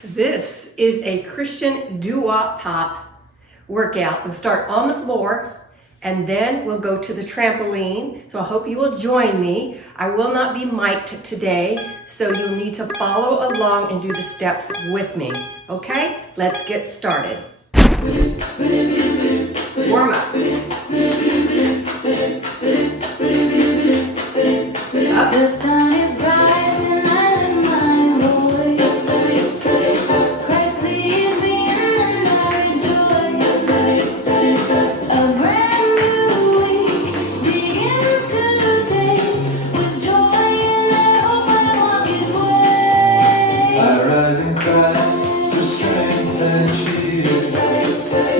This is a Christian Doo-Wop Pop workout. We'll start on the floor and then we'll go to the trampoline. So I hope you will join me. I will not be mic'd today, so you'll need to follow along and do the steps with me. Okay? Let's get started. Warm up. Up. The sun is rising, I lift my voice. Christ leads me and I rejoice. A brand new week begins today. With joy and I hope I walk His way. I rise and cry to strength and cheer.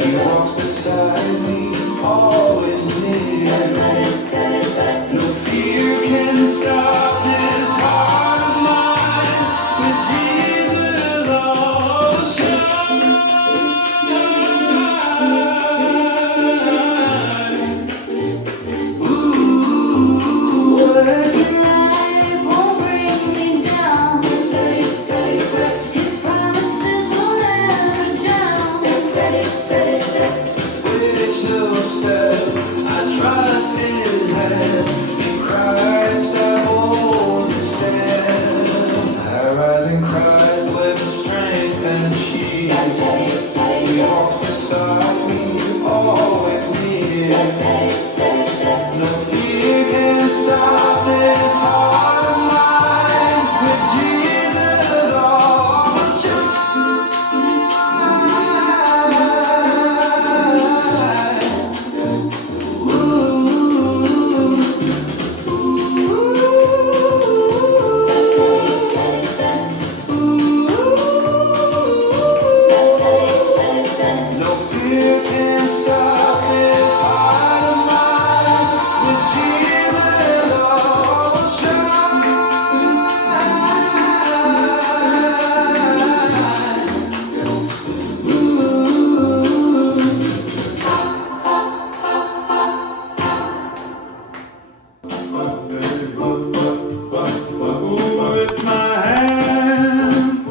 He walks beside me, always near. No fear can stop this heart of mine. With Jesus all shine. Ooh. Working life won't bring me down. His promises will never drown. Which no step, I trust His hand. In Christ I won't stand. I rise and cry with strength and shield. He walks beside me, always near. No fear can stop this heart of mine. With Jesus all shine. No fear can stop this heart of mine. With Jesus all With my hand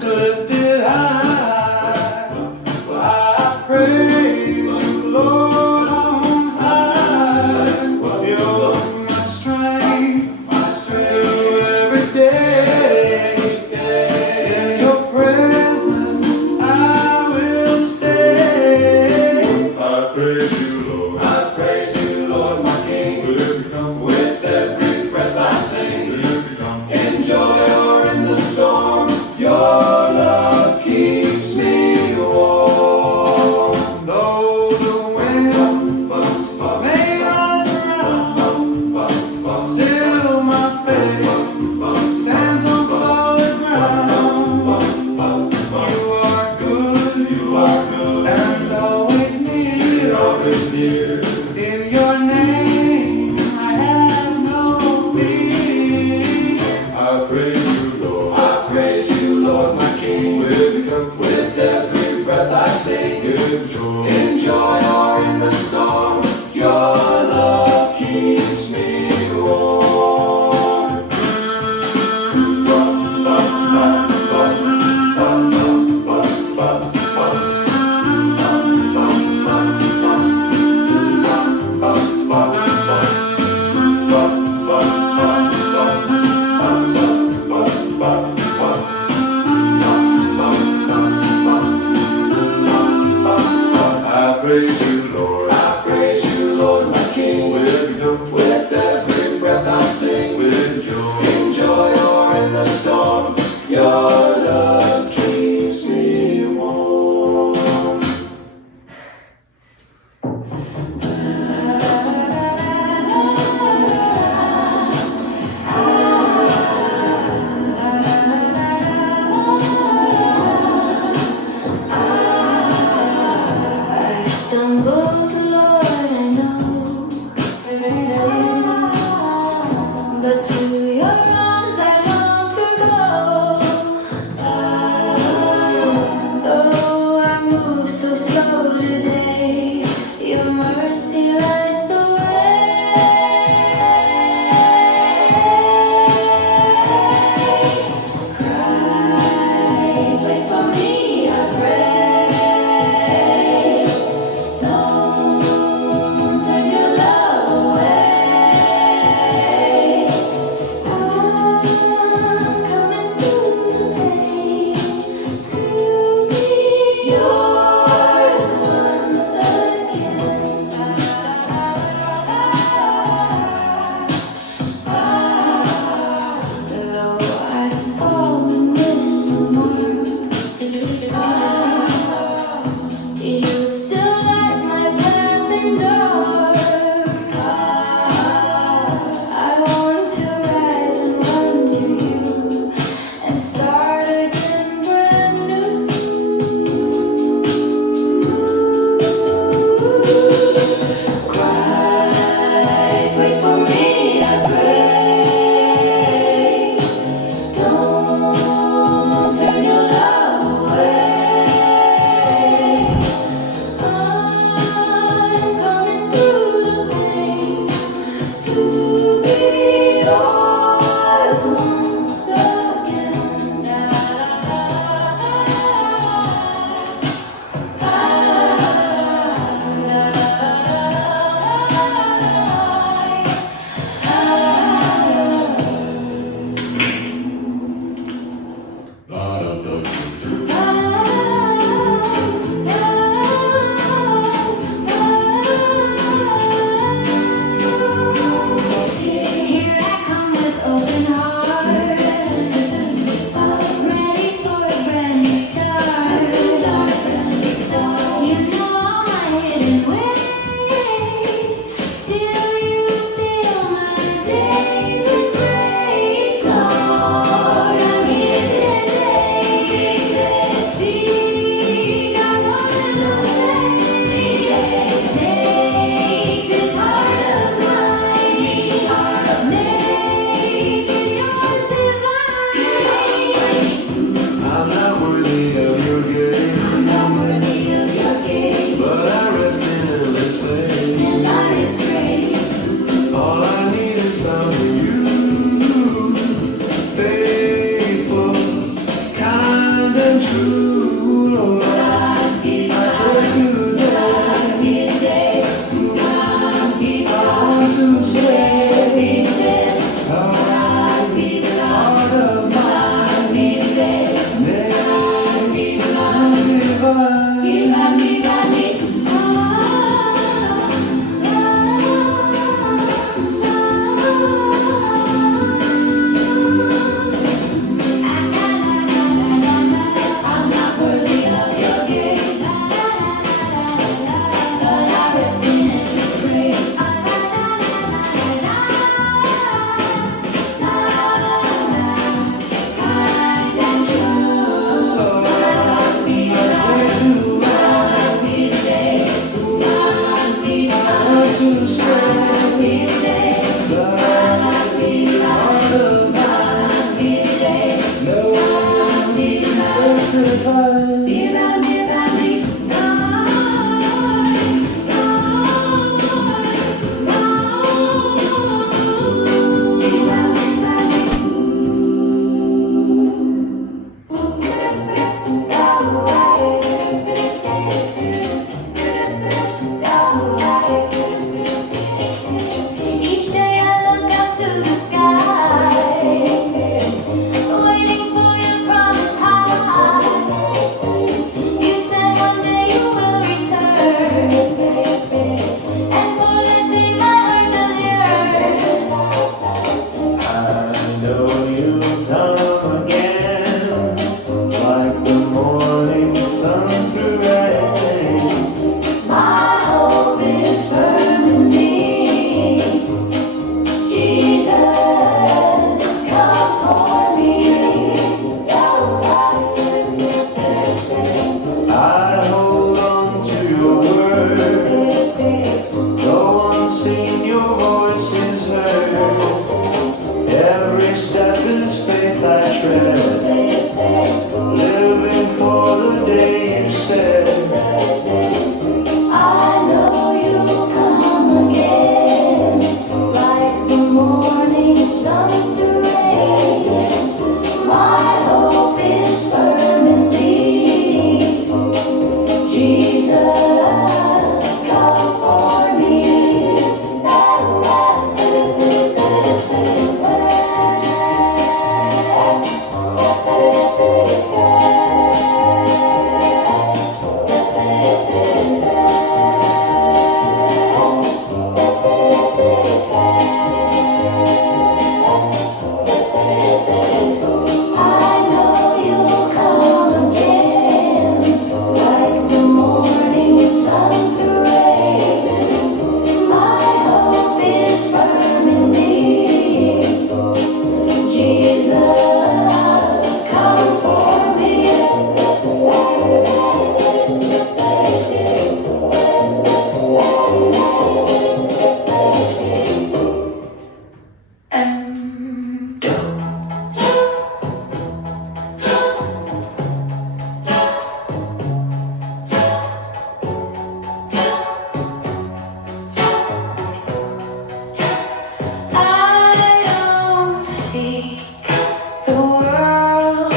lifted high, I praise you, Lord, on high. You're my strength through every day. In your presence I will stay. I praise you, Lord, my King. With every breath I sing. In joy or in the storm, your love keeps me warm. Though the wind may rise around, still my faith stands on solid ground. You are good, and always near. In your name I have no fear. I praise you, Lord, my King. With every breath I sing. In joy or in the storm, your love keeps me warm. I praise you. world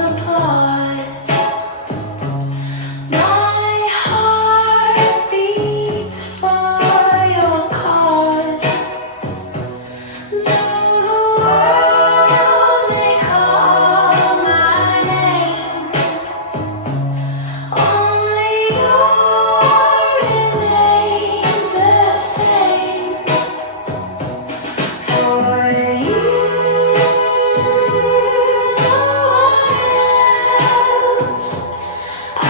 apart. My heart beats for your cause. The world may call my name, only yours remains the same. For you, no one else. I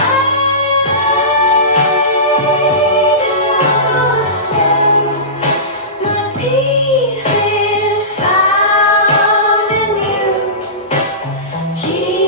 do say my peace is found in you, Jesus.